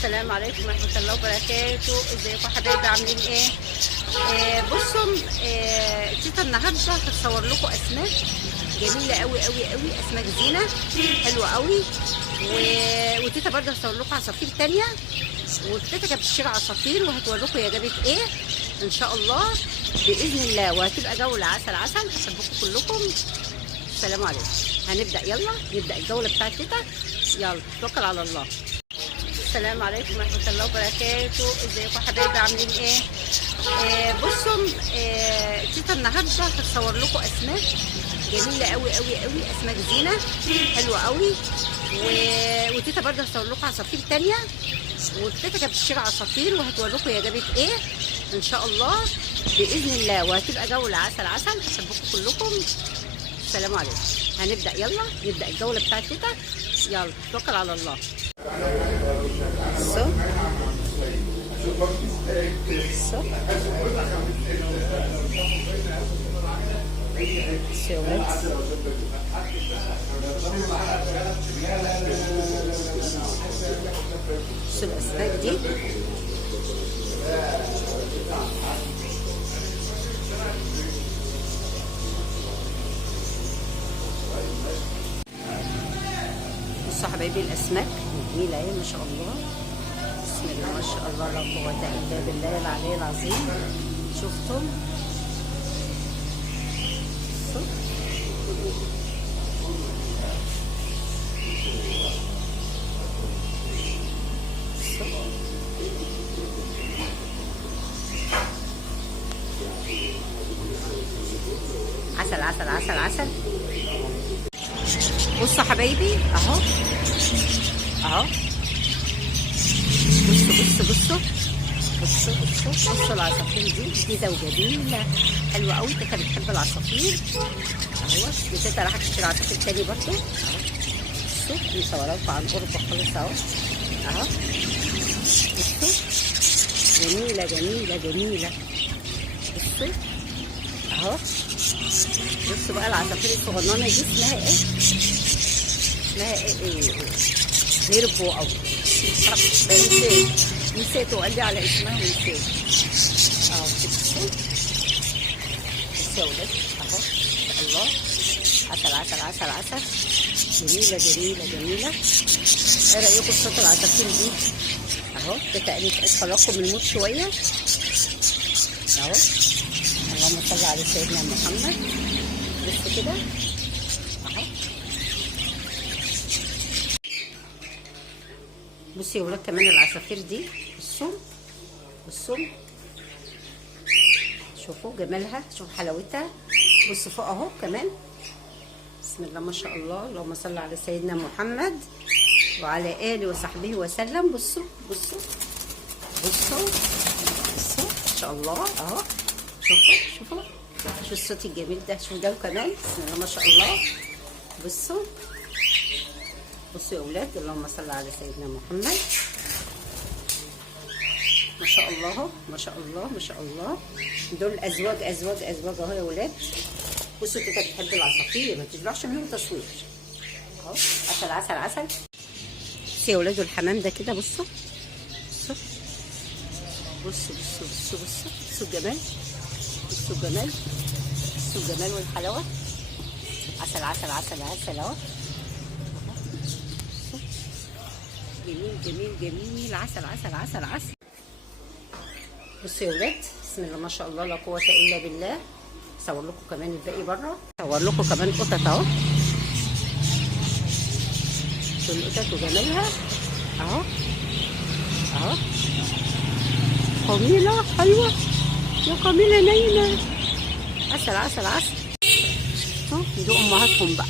السلام عليكم ورحمة الله وبركاته. ازيكم حبايبي عاملين ايه؟ بصوا، تيتا النهارده هتصور لكم اسماك جميلة قوي قوي قوي، اسماك زينة حلوة قوي. وتيتا برضه هتصور لكم عصافير تانية، وتيتا كانت بتشتري عصافير وهتوريكم هي جابت ايه ان شاء الله باذن الله، وهتبقى جولة عسل عسل. بحبكم كلكم. السلام عليكم. هنبدأ، يلا نبدأ الجولة بتاعت تيتا. يلا توكل على الله. السلام عليكم ورحمة الله وبركاته. ازيكم حبايبي عاملين ايه؟ بصوا، تيتا النهارده هتصور لكم اسماك جميلة قوي قوي قوي، اسماك زينة حلوة قوي. وتيتا برضه هتصور لكم عصافير تانية، وتيتا كانت بتشتري عصافير وهتوريكم هي جابت ايه ان شاء الله باذن الله، وهتبقى جولة عسل عسل. بحبكم كلكم. السلام عليكم. هنبدأ، يلا نبدأ الجولة بتاعت تيتا. يلا توكل على الله. بصوا بصوا يا ولاد، بصوا الأسماك دي. بصوا حبايبي الأسماك جميلة اهي ما شاء الله، بسم الله ما شاء الله، لا قوة إلا بالله العلي العظيم. شفتم؟ عسل عسل عسل عسل. بصوا حبايبي اهو اهو، بصوا بصوا بصوا بصوا بصوا بصوا العصافير دي جديدة وجميلة حلوة قوي. تيتا بتحب العصافير اهو. تيتا راحت تشتري عصافير تاني برضه اهو. بصوا مصورة لكم عن قرب خالص اهو اهو. بصوا جميلة جميلة جميلة. بصوا اهو. بصوا بقى العصافير الصغننة دي اسمها ايه؟ اسمها ايه؟ هيربو او نسيت وقال لي على اسمها ونسيت. اهو بصوا يا ولاد اهو ما شاء الله، عسل عسل عسل عسل. جميلة جميلة جميلة. ايه رأيكم في صوت العصافير دي؟ اهو تيتا قالت ادخلكم من الموت شوية اهو. اللهم صل على سيدنا محمد. بصوا كده اهو. بصوا يا ولاد كمان العصافير دي، بصوا بصوا شوفوا جمالها، شوفوا حلاوتها. بصوا فوق اهو كمان، بسم الله ما شاء الله، اللهم صل على سيدنا محمد وعلى اله وصحبه وسلم. بصوا بصوا بصوا بصوا ما شاء الله اهو. شوفوا شوفوا شوفوا الصوت الجميل ده. شوفوا ده كمان، بسم الله ما شاء الله. بصوا بصوا يا ولاد، اللهم صل على سيدنا محمد. ما شاء الله ما شاء الله ما شاء الله. دول ازواج ازواج ازواج اهو يا ولاد. بصوا تيتا بتحب العصافير ما تشبعش منهم تصوير اهو. عسل عسل عسل. بصوا يا ولاد الحمام ده كده، بصوا بصوا بصوا بصوا بصوا بصوا بصوا الجمال، بصوا الجمال، بصوا الجمال والحلاوه. عسل عسل عسل عسل اهو. جميل جميل جميل، عسل عسل عسل عسل. بصوا يا ولاد بسم الله ما شاء الله، لا قوة إلا بالله. اصور لكم كمان الباقي بره، اصور لكم كمان قطط اهو. شوفوا القطط وجمالها اهو اهو. قميلة حلوة يا قميلة نايمة. عسل عسل عسل. دول امهاتهم بقى